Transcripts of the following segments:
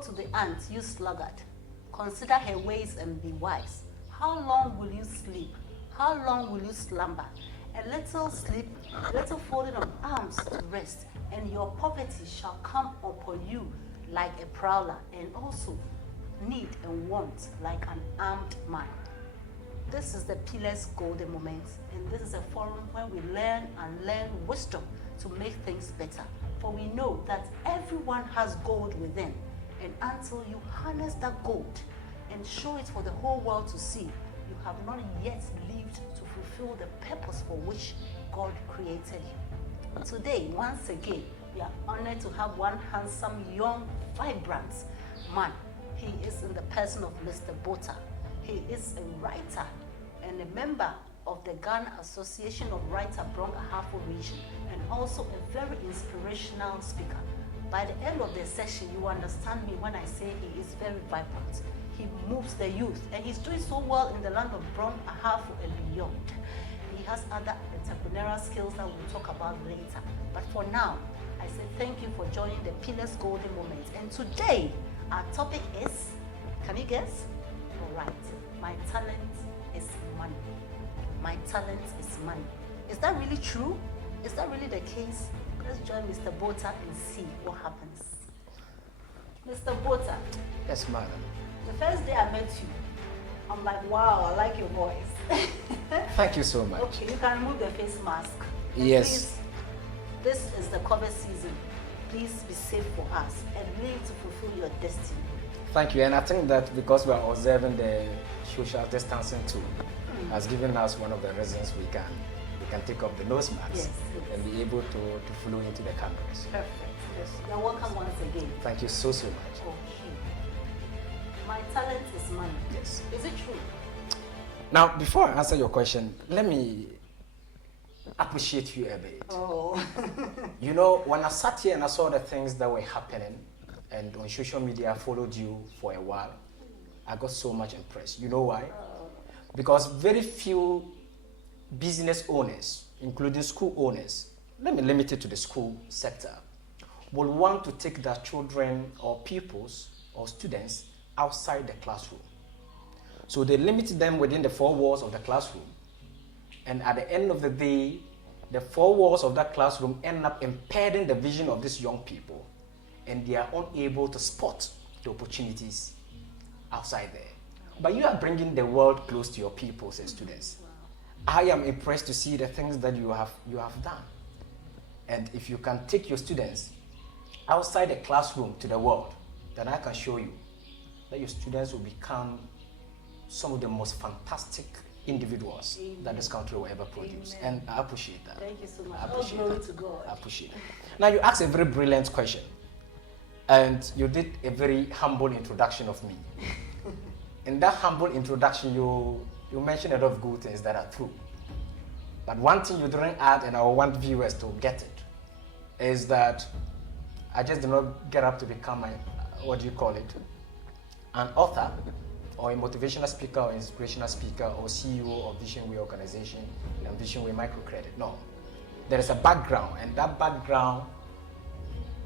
spoke to the ant, you sluggard. Consider her ways and be wise. How long will you sleep? How long will you slumber? A little sleep, a little folding of arms to rest, and your poverty shall come upon you like a prowler, and also need and want like an armed man. This is the Pillars Golden Moment, and this is a forum where we learn wisdom to make things better. For we know that everyone has gold within, and until you harness that gold and show it for the whole world to see, you have not yet lived to fulfill the purpose for which God created you. Today, once again, we are honored to have one handsome, young, vibrant man. He is in the person of Mr. Bota. He is a writer and a member of the Ghana Association of Writer Bronx Ahafo region, and also a very inspirational speaker. By the end of the session, you understand me when I say he is very vibrant. He moves the youth, and he's doing so well in the land of Bronx Ahafo and beyond. He has other entrepreneurial skills that we'll talk about later. But for now, I say thank you for joining the Pillars Golden Moment. And today, our topic is, can you guess? All right, my talent is money. My talent is money. Is that really true? Is that really the case? Let's join Mr. Bota and see what happens. Mr. Bota. Yes, madam. The first day I met you, I'm like, wow, I like your voice. Thank you so much. Okay, you can remove the face mask. And yes. Please, this is the cover season. Please be safe for us and live to fulfill your destiny. Thank you, and I think that because we are observing the social distancing too, has given us one of the reasons we can take off the nose masks, yes, and be able to flow into the cameras. Perfect. Yes. You're welcome once again. Thank you so much. Okay. My talent is money. Yes. Is it true? Now, before I answer your question, let me appreciate you a bit. Oh. You know, when I sat here and I saw the things that were happening, and on social media I followed you for a while, I got so much impressed. You know why? Because very few business owners, including school owners, let me limit it to the school sector, will want to take their children or pupils or students outside the classroom. So they limit them within the four walls of the classroom. And at the end of the day, the four walls of that classroom end up impeding the vision of these young people, and they are unable to spot the opportunities outside there. But you are bringing the world close to your pupils and students. Wow. I am impressed to see the things that you have done. And if you can take your students outside the classroom to the world, then I can show you that your students will become some of the most fantastic individuals that this country will ever produce. Amen. And I appreciate that. Thank you so much. I appreciate glory that. to God. I appreciate it. Now, you asked a very brilliant question, and you did a very humble introduction of me. In that humble introduction, you mentioned a lot of good things that are true. But one thing you didn't add, and I want viewers to get it, is that I just did not get up to become an author, or a motivational speaker, or inspirational speaker, or CEO of Vision Way organization and Vision Way microcredit. No. There is a background, and that background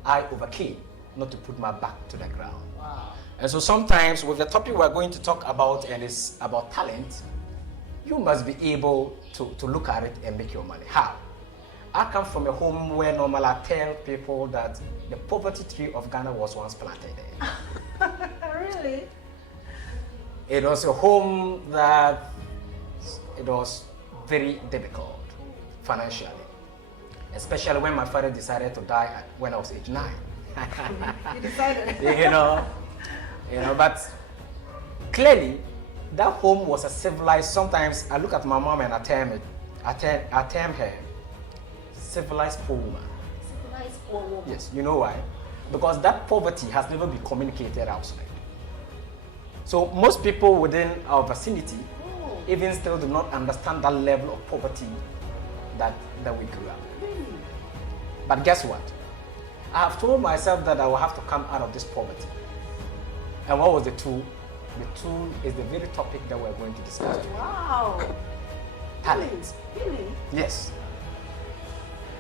I overcame not to put my back to the ground. Wow. And so sometimes with the topic we're going to talk about, and it's about talent, you must be able to look at it and make your money. How? I come from a home where normally I tell people that the poverty tree of Ghana was once planted there. Really? It was a home that it was very difficult financially, especially when my father decided to die when I was age 9. You decided? you know, but clearly that home was a civilized. Sometimes I look at my mom and I term her civilized poor woman. Civilized poor woman. Yes, you know why? Because that poverty has never been communicated outside. So most people within our vicinity even still do not understand that level of poverty that we grew up. Really? But guess what? I have told myself that I will have to come out of this poverty. And what was the tool? The tool is the very topic that we're going to discuss today. Wow. Talent. Really? Yes.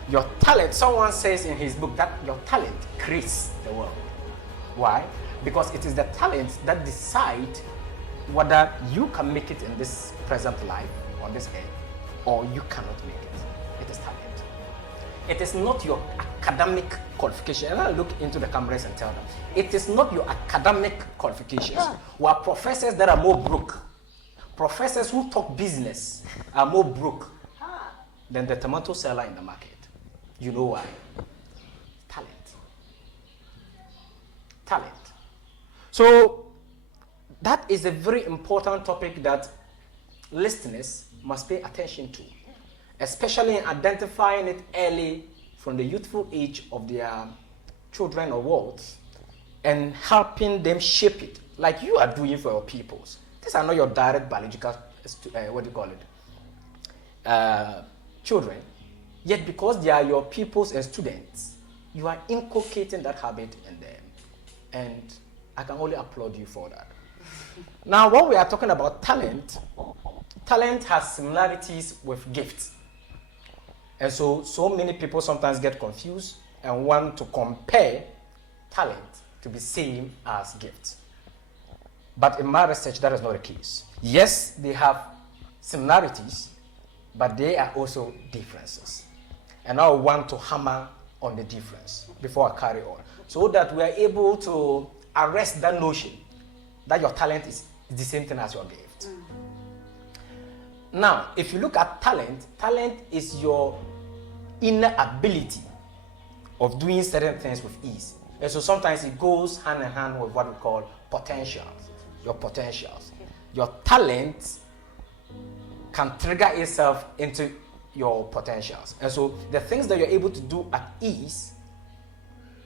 Your talent, someone says in his book that your talent creates the world. Why? Because it is the talent that decide whether you can make it in this present life on this earth or you cannot make it. It is talent. It is not your academic qualification. And I look into the cameras and tell them, it is not your academic qualifications. Yeah. We are professors that are more broke. Professors who talk business are more broke than the tomato seller in the market. You know why? Talent. Talent. So that is a very important topic that listeners must pay attention to, especially in identifying it early from the youthful age of their children or wards and helping them shape it like you are doing for your peoples. These are not your direct biological, children. Yet because they are your pupils and students, you are inculcating that habit in them. And I can only applaud you for that. Now, when we are talking about talent, talent has similarities with gifts. And so many people sometimes get confused and want to compare talent to be same as gifts. But in my research, that is not the case. Yes, they have similarities, but they are also differences. And I want to hammer on the difference before I carry on, so that we are able to arrest that notion that your talent is the same thing as your gift. Now, if you look at talent, talent is your inner ability of doing certain things with ease. And so sometimes it goes hand in hand with what we call potentials. Your potentials. Your talent can trigger itself into your potentials. And so the things that you're able to do at ease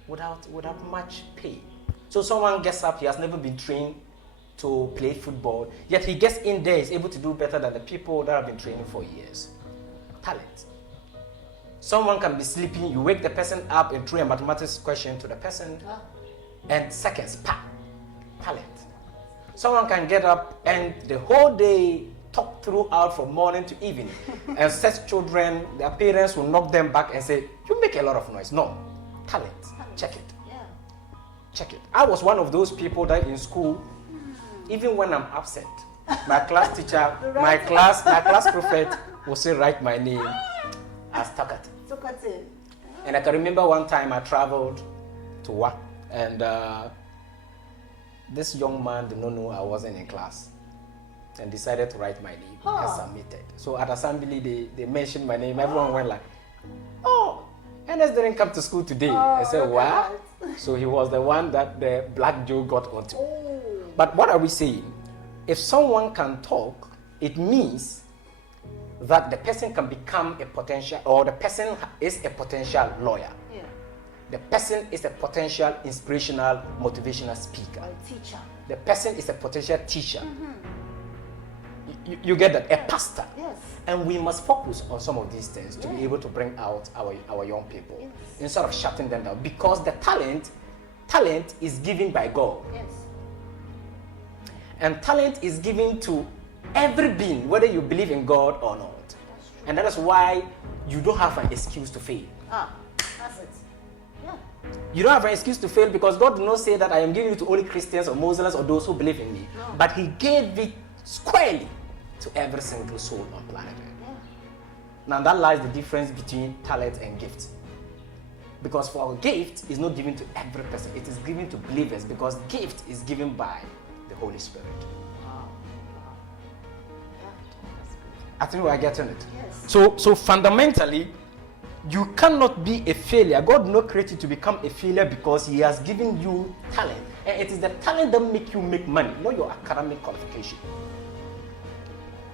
without much pain. So someone gets up, he has never been trained to play football, yet he gets in there, he's able to do better than the people that have been training for years. Talent. Someone can be sleeping, you wake the person up and throw a mathematics question to the person, and seconds, pa. Talent. Someone can get up and the whole day talk throughout from morning to evening, and such children, their parents will knock them back and say, you make a lot of noise. No. Talent. Check it. Check it. I was one of those people that in school, even when I'm absent, my class teacher, my class prophet will say, write my name as Takati. And I can remember one time I traveled to work, and this young man did not know I wasn't in class and decided to write my name and submitted. So at assembly, they mentioned my name. Everyone went like, oh, Ernest didn't come to school today. I said, what? So he was the one that the black Joe got onto. But what are we saying? If someone can talk, it means that the person can become a potential, or the person is a potential lawyer. Yeah. The person is a potential inspirational, motivational speaker. Or teacher. The person is a potential teacher. You get that? A pastor. Yes. And we must focus on some of these things to be able to bring out our young people instead of shutting them down. Because the talent is given by God. Yes. And talent is given to every being, whether you believe in God or not. And that is why you don't have an excuse to fail. That's it. Yeah. You don't have an excuse to fail because God did not say that I am giving it to only Christians or Muslims or those who believe in me. No. But He gave it squarely to every single soul on planet Earth. Yeah. Now that lies the difference between talent and gift. Because for our gift is not given to every person, it is given to believers, because gift is given by the Holy Spirit. I think we are getting it. Yes. So fundamentally, you cannot be a failure. God did not create you to become a failure because He has given you talent. And it is the talent that makes you make money, not your academic qualification.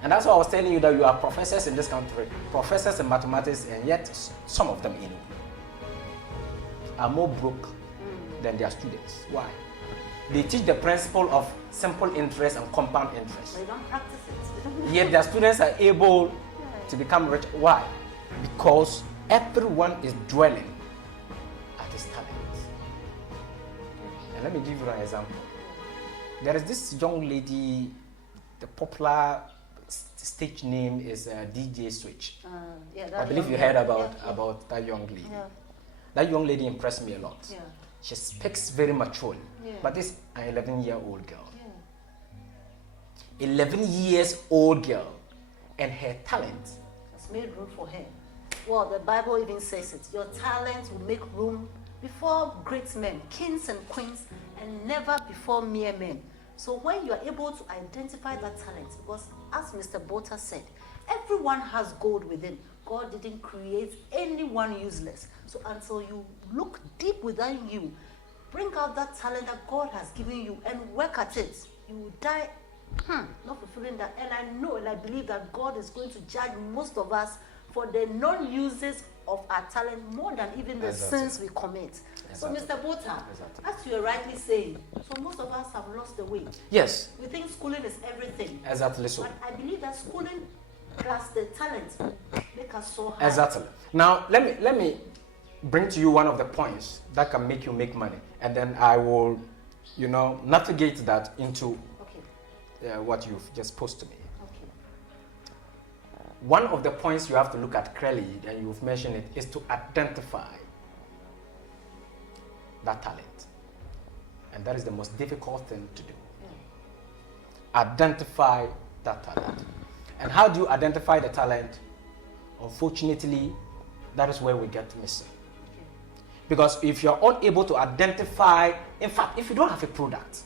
And that's why I was telling you that you are professors in this country, professors in mathematics, and yet some of them are more broke than their students. Why? They teach the principle of simple interest and compound interest. They don't practice it. Yet their students are able to become rich. Why? Because everyone is dwelling at his talents. And let me give you an example. There is this young lady, the popular stage name is DJ Switch. I believe you heard about that young lady. Yeah. That young lady impressed me a lot. Yeah. She speaks very maturely. Yeah. But this is an 11-year-old girl. Yeah. 11 years old girl, and her talent Has made room for her. Well, the Bible even says it. Your talent will make room before great men, kings and queens, and never before mere men. So when you are able to identify that talent, because as Mr. Bota said, everyone has gold within. God didn't create anyone useless. So until you look deep within you, bring out that talent that God has given you and work at it, you will die not fulfilling that. And I know and I believe that God is going to judge most of us for the non-uses of our talent more than even the sins we commit. So Mr. Bota, as you are rightly saying, so most of us have lost the way. Yes. We think schooling is everything. Exactly so. But I believe that schooling plus the talent make us so high. Exactly. Now let me bring to you one of the points that can make you make money, and then I will, navigate that into what you've just posed to me. Okay. One of the points you have to look at clearly, and you've mentioned it, is to identify that talent. And that is the most difficult thing to do. Identify that talent. And how do you identify the talent? Unfortunately, that is where we get missing. Because if you're unable to identify, in fact, if you don't have a product,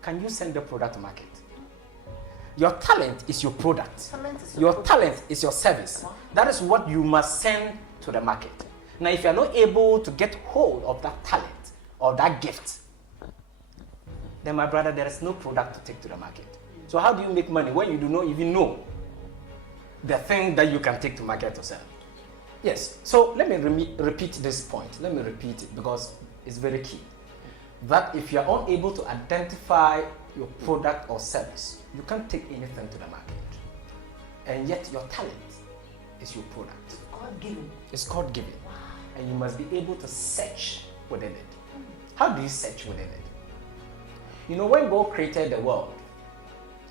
can you send the product to market? Your talent is your product. Your talent is your service. That is what you must send to the market. Now, if you're not able to get hold of that talent or that gift, then my brother, there is no product to take to the market. So how do you make money when you do not even know the thing that you can take to market to sell? Yes. So let me repeat this point. Let me repeat it because it's very key. That if you're unable to identify your product or service, you can't take anything to the market. And yet your talent is your product. God-given. It's God-given. Wow. And you must be able to search within it. How do you search within it? When God created the world,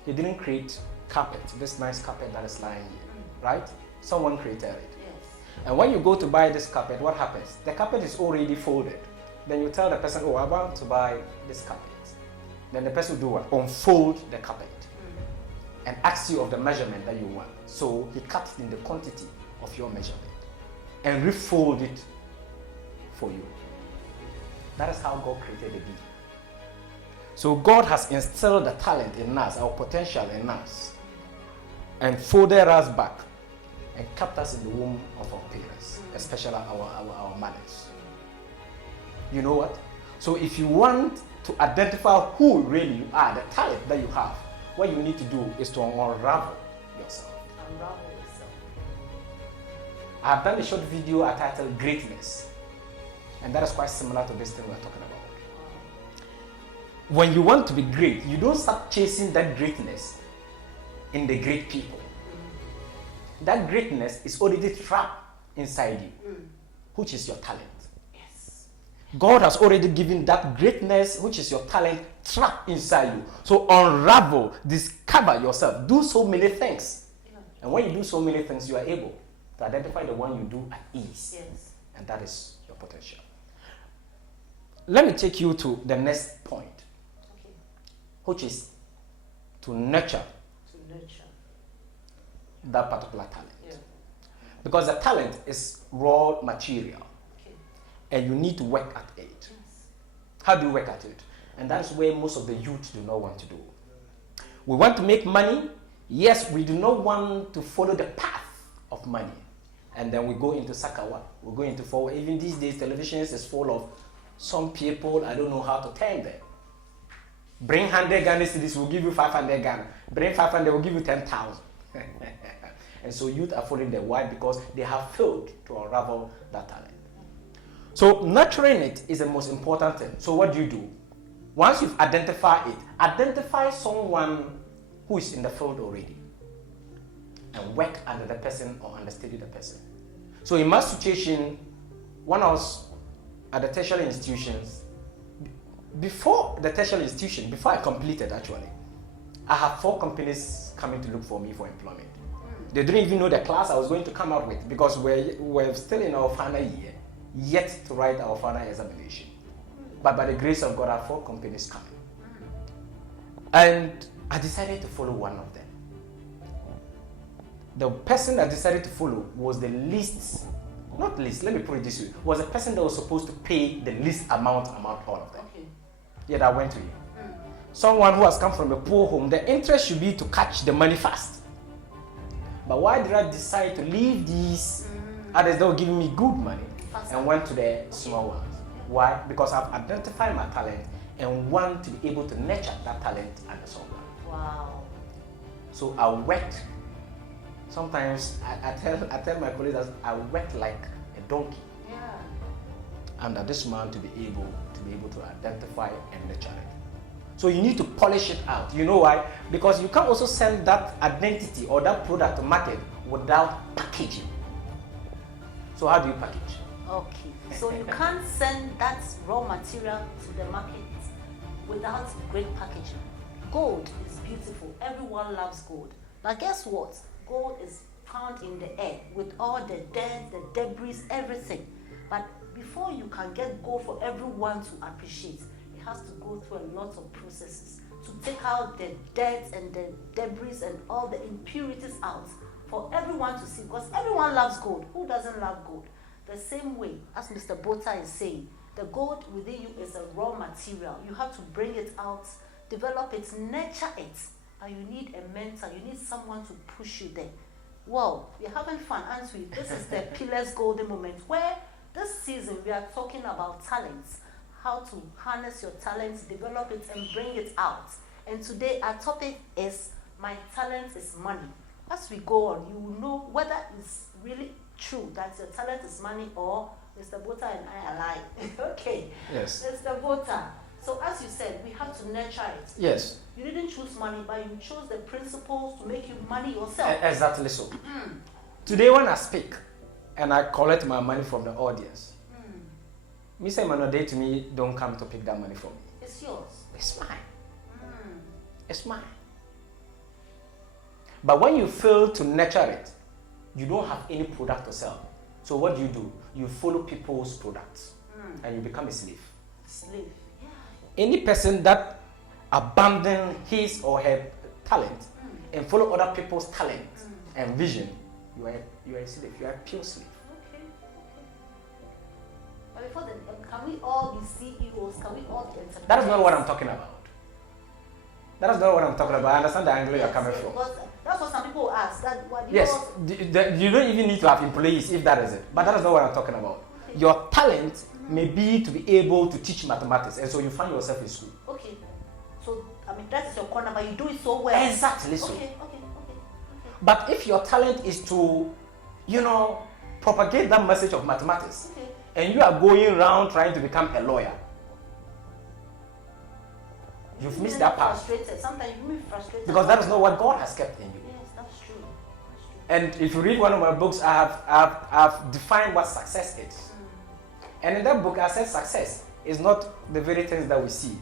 He didn't create carpet, this nice carpet that is lying here, right? Someone created it. Yes. And when you go to buy this carpet, what happens? The carpet is already folded. Then you tell the person, I want to buy this carpet. Then the person will do what? Unfold the carpet and ask you of the measurement that you want. So he cuts in the quantity of your measurement and refold it for you. That is how God created the being. So God has instilled the talent in us, our potential in us, and folded us back and kept us in the womb of our parents, especially our mothers. You know what? So if you want to identify who really you are, the talent that you have, what you need to do is to unravel yourself. Unravel yourself. I have done a short video titled Greatness, and that is quite similar to this thing we're talking about. When you want to be great, you don't start chasing that greatness in the great people. That greatness is already trapped inside you, which is your talent. Yes. God has already given that greatness, which is your talent, trapped inside you. So unravel, discover yourself, do so many things. Yeah. And when you do so many things, you are able to identify the one you do at ease. Yes. And that is your potential. Let me take you to the next point, Okay. which is to nurture To nurture. that particular talent. Yeah. Because the talent is raw material Okay. and you need to work at it. Yes. How do you work at it? And that's where most of the youth do not want to do. We want to make money. Yes, we do not want to follow the path of money. And then we go into Sakawa. We go into forward. Even these days, televisions is full of some people, I don't know how to turn them. Bring 100 Ghana cedis, we'll give you 500 Ghana. Bring 500, we'll give you 10,000. And so youth are following them. Why? Because they have failed to unravel that talent. So nurturing it is the most important thing. So what do? Once you've identified it, identify someone who is in the field already and work under the person or understudy the person. So in my situation, when I was at the tertiary institutions, before I completed actually, I had 4 companies coming to look for me for employment. They didn't even know the class I was going to come out with because we're still in our final year, yet to write our final examination. But by the grace of God, I have 4 companies coming. And I decided to follow one of them. The person I decided to follow was the least, not least, let me put it this way, was the person that was supposed to pay the least amount among all of them. Okay. Yet I went to him. Someone who has come from a poor home, the interest should be to catch the money fast. But why did I decide to leave these others that were giving me good money and went to the small ones? Why? Because I've identified my talent and want to be able to nurture that talent and the small one. Wow. So I worked. Sometimes I tell my colleagues that I worked like a donkey. Yeah. Under this man to be able to identify and nurture it. So you need to polish it out. You know why? Because you can't also send that identity or that product to market without packaging. So how do you package? Okay. So you can't send that raw material to the market without great packaging. Gold is beautiful. Everyone loves gold. But guess what? Gold is found in the air with all the dirt, the debris, everything. But before you can get gold for everyone to appreciate, it has to go through a lot of processes to take out the dirt and the debris and all the impurities out for everyone to see. Because everyone loves gold. Who doesn't love gold? The same way as Mr. Bota is saying, the gold within you is a raw material. You have to bring it out, develop it, nurture it. And you need a mentor, you need someone to push you there. Well, we're having fun, aren't we? This is the Pillars Golden Moment, where this season we are talking about talents, how to harness your talents, develop it, and bring it out. And today our topic is My Talent is Money. As we go on, you will know whether it's really true that your talent is money or Mr. Bota and I are lying. Okay. Yes. Mr. Bota. So as you said, we have to nurture it. Yes. You didn't choose money, but you chose the principles to make you money yourself. Exactly so. Today when I speak and I collect my money from the audience, me say Monday to me, don't come to pick that money from me. It's yours. It's mine. It's mine. But when you fail to nurture it, you don't have any product to sell. So what do? You follow people's products and you become a slave. Slave. Yeah. Any person that abandon his or her talent and follow other people's talent and vision, you are a slave. You are a pure slave. Okay. But before then, can we all be CEOs? Can we all be entrepreneurs? That is not what I'm talking about. That is not what I'm talking about. I understand the angle you're coming from. Because that's what some people ask. That what Yes, you don't even need to have employees if that is it. But that is not what I'm talking about. Okay. Your talent may be to be able to teach mathematics, and so you find yourself in school. Okay. So I mean that is your corner, but you do it so well. Exactly so. Okay. But if your talent is to, propagate that message of mathematics, Okay. and you are going around trying to become a lawyer, you've missed that part. Frustrated. Sometimes you be frustrated. Because that is not what God has kept in you. Yes, that's true. And if you read one of my books, I've defined what success is. And in that book, I said success is not the very things that we see,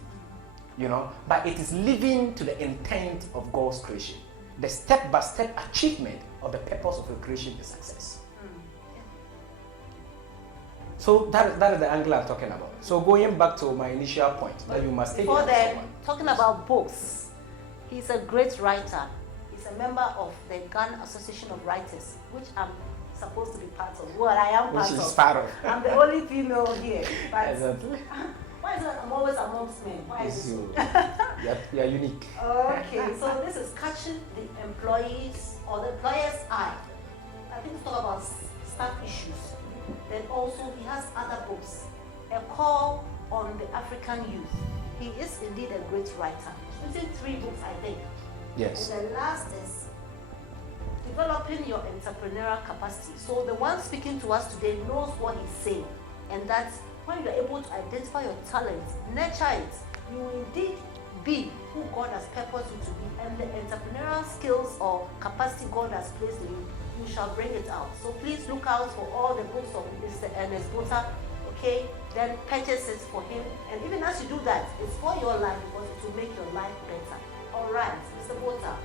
but it is living to the intent of God's creation. The step-by-step achievement of the purpose of your creation is success. So that is the angle I'm talking about. So going back to my initial point, that you must take Before it then, someone. talking about books, he's a great writer. He's a member of the Ghana Association of Writers, which I'm supposed to be part of. Well, I am part Which of. is part of. I'm the only female here. But Exactly. why is that I'm always amongst men? Why is It's it? you. You're unique. Okay, so this is catching the employees or the employer's eye. I think to talk about staff issues. Then also he has other books. A Call on the African Youth. He is indeed a great writer. He's written 3 books, I think. Yes. And the last is developing your entrepreneurial capacity. So the one speaking to us today knows what he's saying. And that's when you're able to identify your talent, nurture it, you will indeed be who God has purposed you to be. And the entrepreneurial skills or capacity God has placed in you, you shall bring it out. So please look out for all the books of Mr. Ernest Bota, okay? Then purchase it for him. And even as you do that, it's for your life because it will make your life better. All right, Mr. Bota,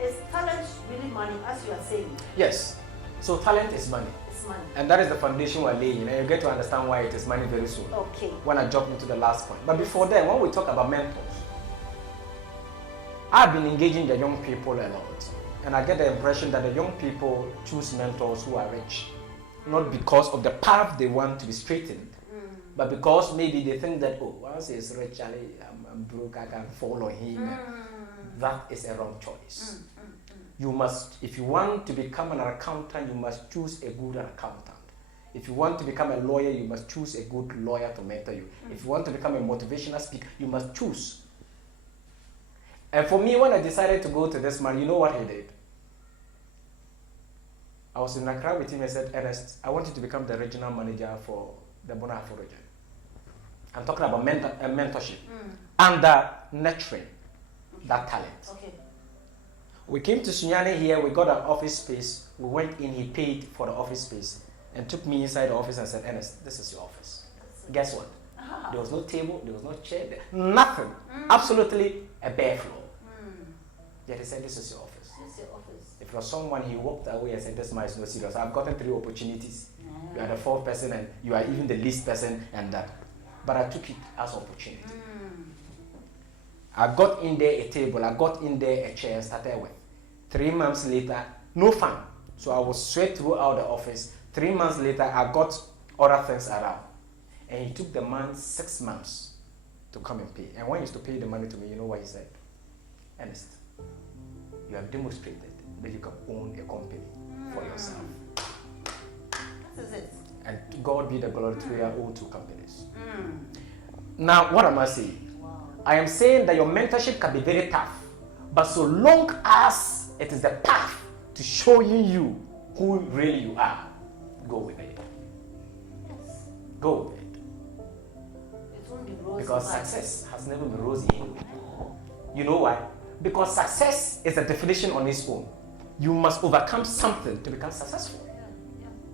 is talent really money, as you are saying? Yes. So talent is money. It's money. And that is the foundation we're laying, and you get to understand why it is money very soon. Okay. When I jump into the last point. But before then, when we talk about mentors, I've been engaging the young people a lot. And I get the impression that the young people choose mentors who are rich. Not because of the path they want to be straightened, but because maybe they think that, oh, once he's rich, I'm broke, I can follow him. That is a wrong choice. You must, if you want to become an accountant, you must choose a good accountant. If you want to become a lawyer, you must choose a good lawyer to mentor you. If you want to become a motivational speaker, you must choose. And for me, when I decided to go to this man, you know what he did? I was in Accra with him and said, Ernest, I want you to become the regional manager for the Bonafo region. I'm talking about mentorship and nurturing that talent. Okay. We came to Sunyani here, we got an office space, we went in, he paid for the office space and took me inside the office and said, Ernest, this is your office. Guess what? There was no table, there was no chair, nothing. Absolutely a bare floor. Yet he said, this is your office. This is your office. If it was someone, he walked away and said, this man is not serious. I've gotten 3 opportunities. You are the 4th person and you are even the least person and that. But I took it as opportunity. I got in there a table, I got in there a chair and started with. 3 months later, no fun. So I was swept throughout the office. 3 months later, I got other things around. And he took the man 6 months to come and pay. And when he used to pay the money to me, you know what he said? Ernest, you have demonstrated that you can own a company for yourself. This is it. And to God be the glory to your own 2 companies. Now, what am I saying? Wow. I am saying that your mentorship can be very tough, but so long as it is the path to showing you who really you are, go with it. Yes. Go with it. It won't be rosy. Because success has never been rosy anyway. You know why? Because success is a definition on its own. You must overcome something to become successful. Yeah,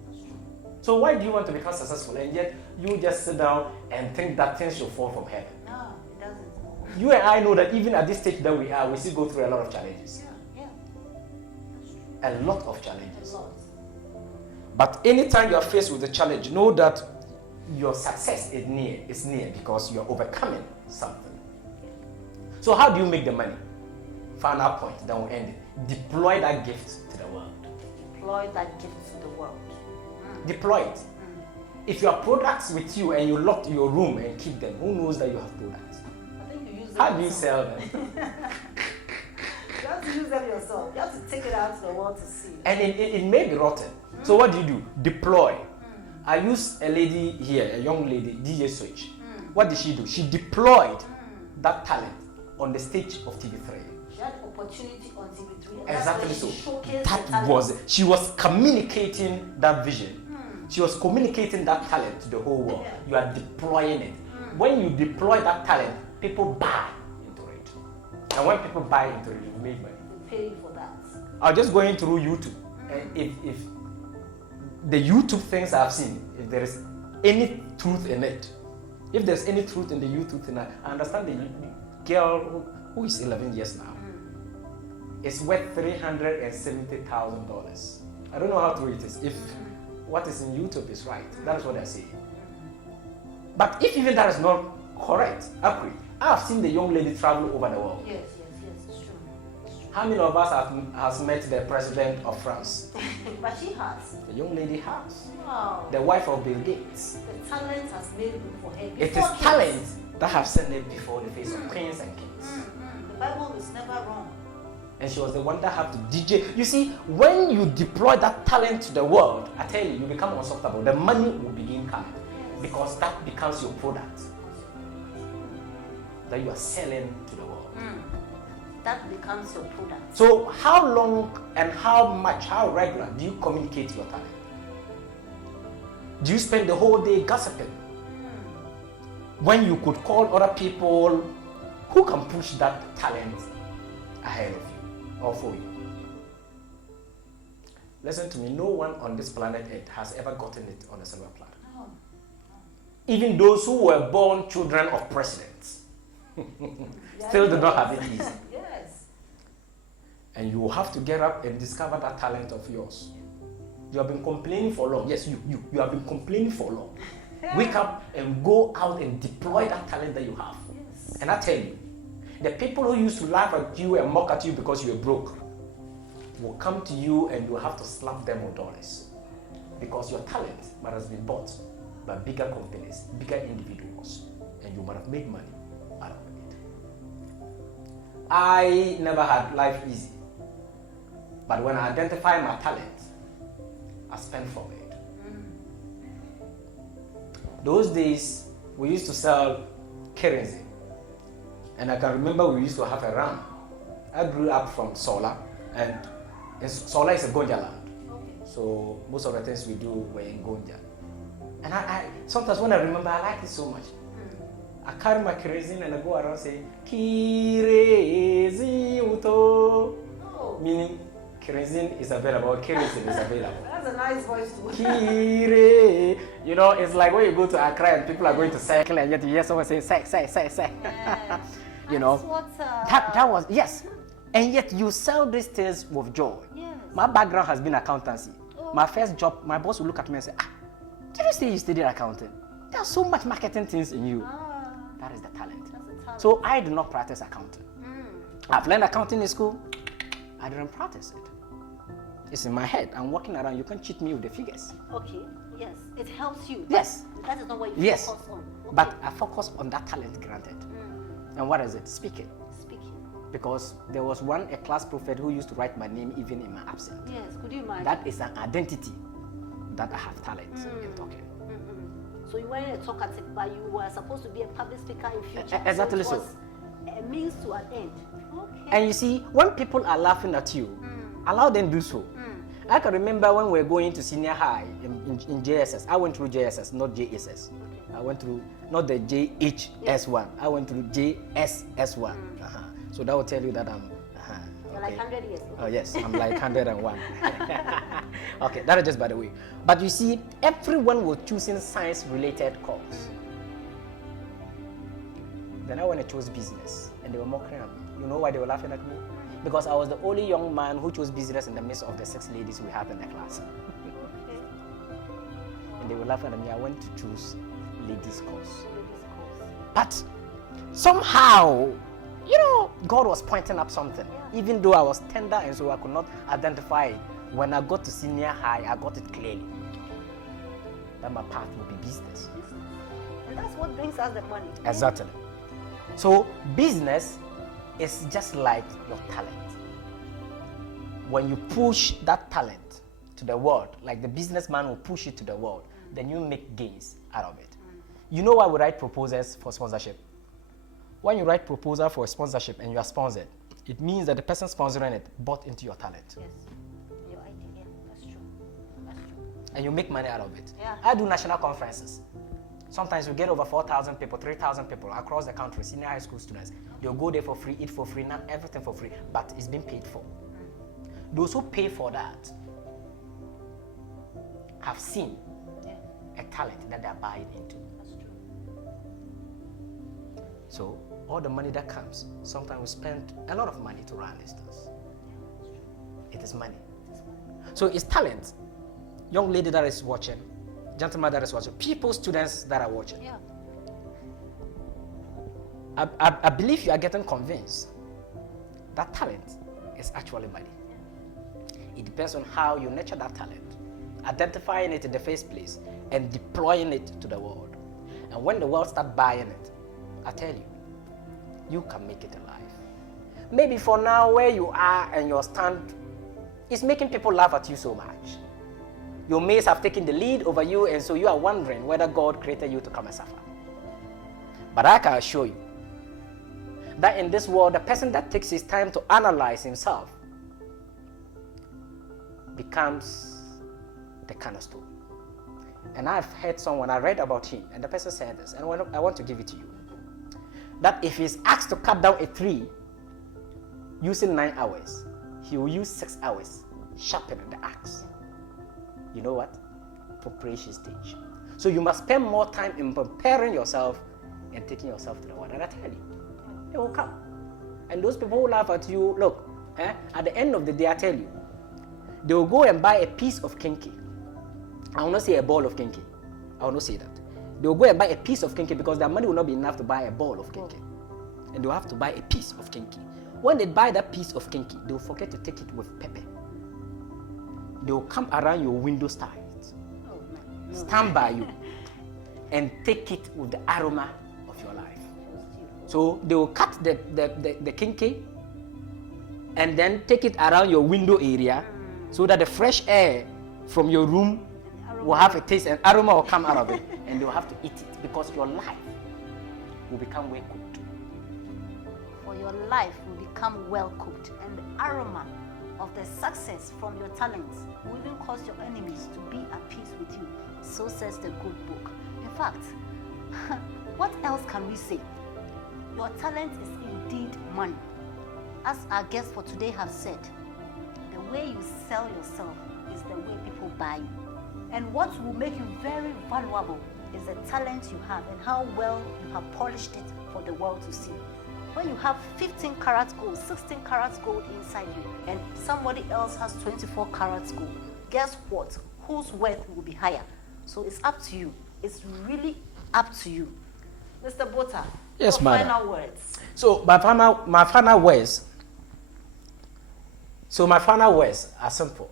that's true. So why do you want to become successful and yet you just sit down and think that things should fall from heaven? No, it doesn't. You and I know that even at this stage that we are, we still go through a lot of challenges. Yeah. That's true. A lot of challenges. A lot. But anytime you are faced with a challenge, know that your success is near because you are overcoming something. So how do you make the money? Final point, then we'll end it. Deploy that gift to the world. Deploy that gift to the world. Deploy it. If you have products with you and you lock your room and keep them, who knows that you have products? I think you use them. How do you sell them? You have to use them yourself. You have to take it out to the world to see. And it may be rotten. So what do? Deploy. I used a lady here, a young lady, DJ Switch. What did she do? She deployed that talent on the stage of TV3. She had opportunity on TV3. Exactly That's so. where she showcased That the talent. was it. She was communicating that vision. She was communicating that talent to the whole world. Yeah. You are deploying it. When you deploy that talent, people buy into it. And when people buy into it, you make money. They pay you for that. I was just going through YouTube. And if the YouTube things I've seen, if there is any truth in it, if there's any truth in the YouTube thing, I understand the girl who is 11 years now. It's worth $370,000. I don't know how true it is. If what is in YouTube is right, that's what I say. But if even that is not correct, accurate, I've seen the young lady travel over the world. Yes, it's true. It's true. How many of us has met the president of France? But she has. The young lady has. Wow. The wife of Bill Gates. The talent has made room for her. It is Before talent kids. that have sent it before the face of queens and kings. The Bible is never wrong. And she was the one that had to DJ. You see, when you deploy that talent to the world, I tell you, you become unstoppable. The money will begin coming. Because that becomes your product that you are selling to the world. That becomes your product. So how long and how regular do you communicate your talent? Do you spend the whole day gossiping? When you could call other people who can push that talent ahead of you or for you. Listen to me, no one on this planet Earth has ever gotten it on a silver platter. No. Even those who were born children of presidents still do not have it easy. Yes. And you have to get up and discover that talent of yours. You have been complaining for long. Yes, you have been complaining for long. Wake up and go out and deploy that talent that you have. Yes. And I tell you, the people who used to laugh at you and mock at you because you were broke will come to you and you have to slap them with dollars. Because your talent might have been bought by bigger companies, bigger individuals, and you might have made money out of it. I never had life easy. But when I identify my talent, I spend from it. Those days, we used to sell kerosene. And I can remember we used to have a run. I grew up from Sola, and Sola is a Gonja land. Okay. So most of the things we do were in Gonja. And I sometimes when I remember, I like it so much. I carry my kerosene and I go around saying, Kerosene uto. Oh. Meaning, kerosene is available, kerosene is available. That's a nice voice to Kire. You know, it's like when you go to Accra and people are going to cycle and yet you hear someone saying, say. Yes. You know, That's what, that was, yes. And yet you sell these things with joy. Yes. My background has been accountancy. Oh. My first job, my boss will look at me and say, did you say you studied accounting? There's so much marketing things in you. That is the talent. That's a talent. So I do not practice accounting. I've learned accounting in school. I didn't practice it. It's in my head. I'm walking around. You can't cheat me with the figures. Okay, yes. It helps you. Yes. That is not what you Yes. focus on. Okay. But I focus on that talent granted. And what is it? Speaking. Speaking. Because there was a class prophet who used to write my name even in my absence. Yes, could you imagine? That is an identity that I have talent in talking. So you weren't a talkative, but you were supposed to be a public speaker in future. Exactly so. so. It was a means to an end. Okay. And you see, when people are laughing at you, allow them do so. I can remember when we were going to senior high in JSS. I went through JSS, not JSS. I went through not the JHS1. I went through JSS1. So that will tell you that I'm. You're like 100 years. Oh yes, I'm like 101. Okay, that is just by the way. But you see, everyone was choosing science-related course. Then I went to choose business, and they were mocking at me. You know why they were laughing at me? Because I was the only young man who chose business in the midst of the 6 ladies we have in the class. Okay. And they were laughing at me. I went to choose ladies course. Ladies course. But somehow, you know, God was pointing up something. Yeah. Even though I was tender and so I could not identify it. When I got to senior high, I got it clearly. That my path would be business. And that's what brings us the money. Exactly. So business is just like your talent. When you push that talent to the world, like the businessman will push it to the world, then you make gains out of it. You know why we write proposals for sponsorship? When you write proposal for a sponsorship and you are sponsored, it means that the person sponsoring it bought into your talent. Yes. Your idea. Yeah, that's true. That's true. And you make money out of it. Yeah. I do national conferences. Sometimes we get over 4,000 people, 3,000 people across the country, senior high school students. They'll go there for free, eat for free, not everything for free, but it's being paid for. Those who pay for that have seen a talent that they're buying into. That's true. So all the money that comes, sometimes we spend a lot of money to run these things. It is money. So it's talent. Young lady that is watching, gentleman that is watching, people, students that are watching. Yeah. I believe you are getting convinced that talent is actually money. It depends on how you nurture that talent, identifying it in the first place, and deploying it to the world. And when the world starts buying it, I tell you, you can make it in life. Maybe for now, where you are and your stand is making people laugh at you so much. Your mates have taken the lead over you, and so you are wondering whether God created you to come and suffer. But I can assure you that in this world, the person that takes his time to analyze himself becomes the cornerstone. And I've heard someone, I read about him, and the person said this, and I want to give it to you. That if he's asked to cut down a tree using 9 hours, he will use 6 hours sharpening the axe. You know what? Preparation stage. So you must spend more time in preparing yourself and taking yourself to the world. And I tell you, it will come. And those people who laugh at you, look, at the end of the day, I tell you, they will go and buy a piece of kinky I will not say a ball of kinky. I will not say that. They will go and buy a piece of kinky because their money will not be enough to buy a ball of kinky. And they will have to buy a piece of kinky. When they buy that piece of kinky, they will forget to take it with pepper. They will come around your window stand, stand by you, and take it with the aroma of your life. So they will cut the kinky and then take it around your window area so that the fresh air from your room will have a taste and aroma will come out of it, and they will have to eat it because your life will become well cooked. For your life will become well cooked, and the aroma of the success from your talents will even cause your enemies to be at peace with you. So says the good book. In fact, what else can we say? Your talent is indeed money. As our guests for today have said, the way you sell yourself is the way people buy you. And what will make you very valuable is the talent you have and how well you have polished it for the world to see. When you have 15 carats gold, 16 carats gold inside you, and somebody else has 24 carats gold, guess what? Whose worth will be higher? So it's up to you. It's really up to you. Mr. Bota, yes, your final words. So my final words. So my final words are simple.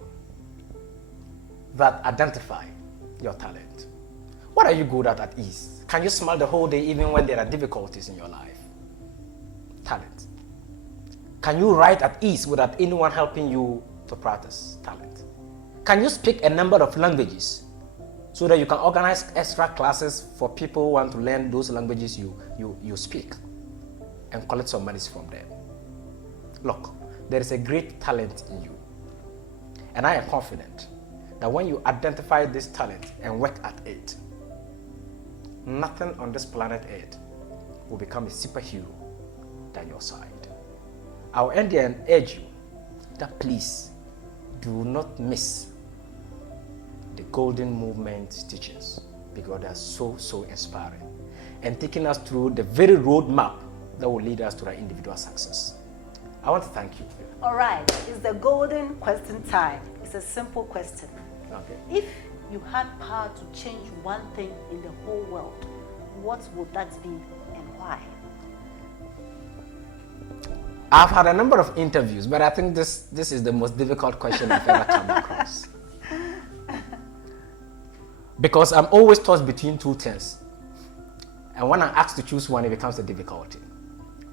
That identify your talent. What are you good at ease? Can you smile the whole day even when there are difficulties in your life? Talent. Can you write at ease without anyone helping you to practice? Talent. Can you speak a number of languages so that you can organize extra classes for people who want to learn those languages you speak and collect some money from them? Look, there is a great talent in you, and I am confident that when you identify this talent and work at it, nothing on this planet Earth will become a superhero than your side. I will end there and urge you that please do not miss the Golden Movement teachings, because they are so inspiring and taking us through the very roadmap that will lead us to our individual success. I want to thank you. All right, it's the golden question time. It's a simple question. Okay. If you had power to change one thing in the whole world, what would that be and why? I've had a number of interviews, but I think this is the most difficult question I've ever come across. Because I'm always tossed between two things. And when I'm asked to choose one, it becomes a difficulty.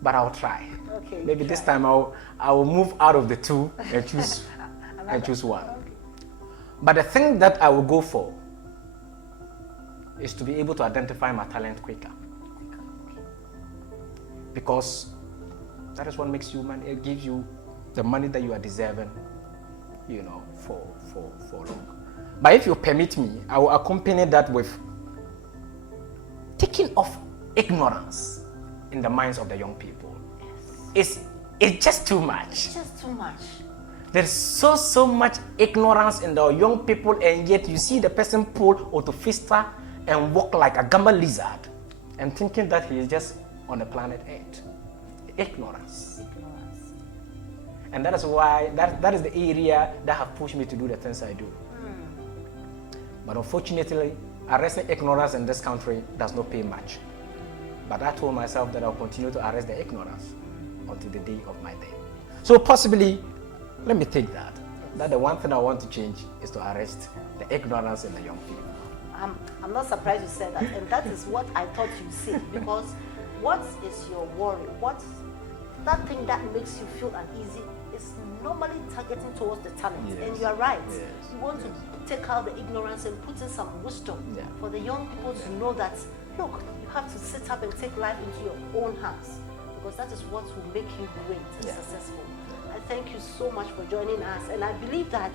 But I'll try. Okay. Maybe this time I will move out of the two and choose one. Okay. But the thing that I will go for is to be able to identify my talent quicker. Because that is what makes you money. It gives you the money that you are deserving, for long. But if you permit me, I will accompany that with taking off ignorance in the minds of the young people. Yes. It's just too much. It's just too much. There's so much ignorance in the young people, and yet you see the person pull autofista and walk like a gamma lizard and thinking that he is just on the planet Earth. Ignorance. And that is why that is the area that have pushed me to do the things I do. But unfortunately, arresting ignorance in this country does not pay much. But I told myself that I'll continue to arrest the ignorance until the day of my death. So possibly, let me take that. That the one thing I want to change is to arrest the ignorance in the young people. I'm not surprised you said that, and that is what I thought you'd say, because what is your worry? What's that thing that makes you feel uneasy is normally targeting towards the talent. Yes. And you are right. Yes. You want to take out the ignorance and put in some wisdom for the young people to know that, look, you have to sit up and take life into your own hands, because that is what will make you great and successful. I thank you so much for joining us, and I believe that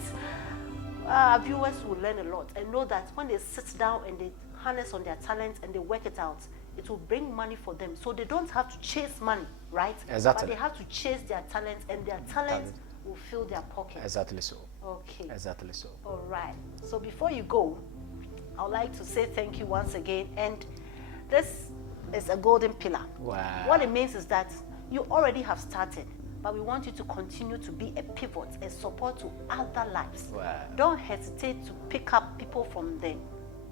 our viewers will learn a lot and know that when they sit down and they harness on their talent and they work it out, it will bring money for them. So they don't have to chase money, right? Exactly. But they have to chase their talent, and their talent will fill their pocket. Exactly so. Okay. Exactly so. All right. So before you go, I would like to say thank you once again. And this is a golden pillar. Wow. What it means is that you already have started, but we want you to continue to be a pivot, a support to other lives. Wow. Don't hesitate to pick up people from the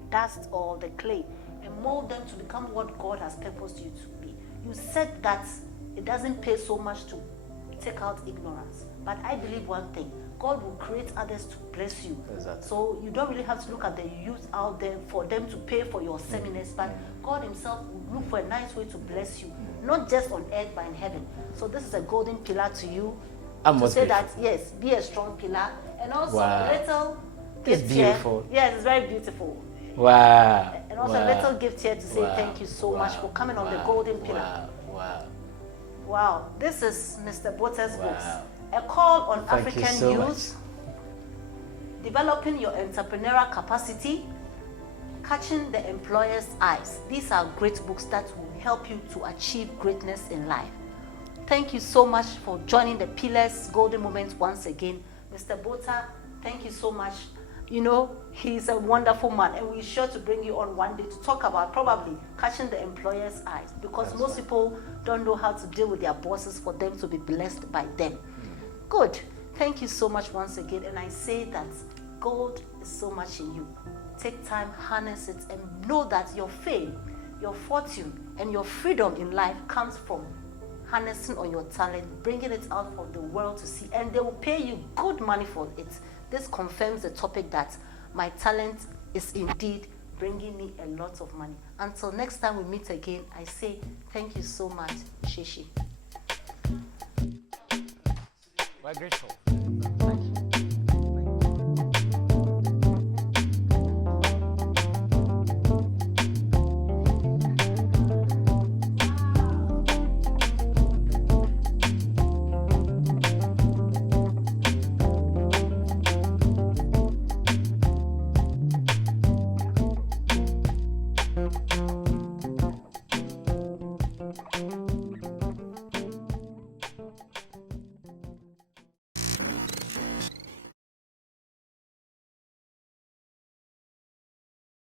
dust or the clay and mold them to become what God has purposed you to be. You said that it doesn't pay so much to take out ignorance, but I believe one thing: God will create others to bless you. Exactly. So you don't really have to look at the youth out there for them to pay for your seminars, but God himself will look for a nice way to bless you, not just on earth but in heaven. So this is a golden pillar to you, to say that yes, be a strong pillar. And also a little gift here. Yes, it's very beautiful. Wow. And also a little gift here to say thank you so much for coming on the golden pillar. Wow. This is Mr. Bota's books. A call on African youth, developing your entrepreneurial capacity, catching the employer's eyes. These are great books that will help you to achieve greatness in life. Thank you so much for joining the Pillars Golden Moments once again. Mr. Bota, thank you so much. You know, he's a wonderful man, and we're sure to bring you on one day to talk about probably catching the employer's eyes, because most people don't know how to deal with their bosses for them to be blessed by them. Good. Thank you so much once again, and I say that gold is so much in you. Take time, harness it, and know that your fame, your fortune, and your freedom in life comes from harnessing on your talent, bringing it out for the world to see, and they will pay you good money for it. This confirms the topic that my talent is indeed bringing me a lot of money. Until next time we meet again, I say thank you so much, Shishi. We're grateful. Thank you.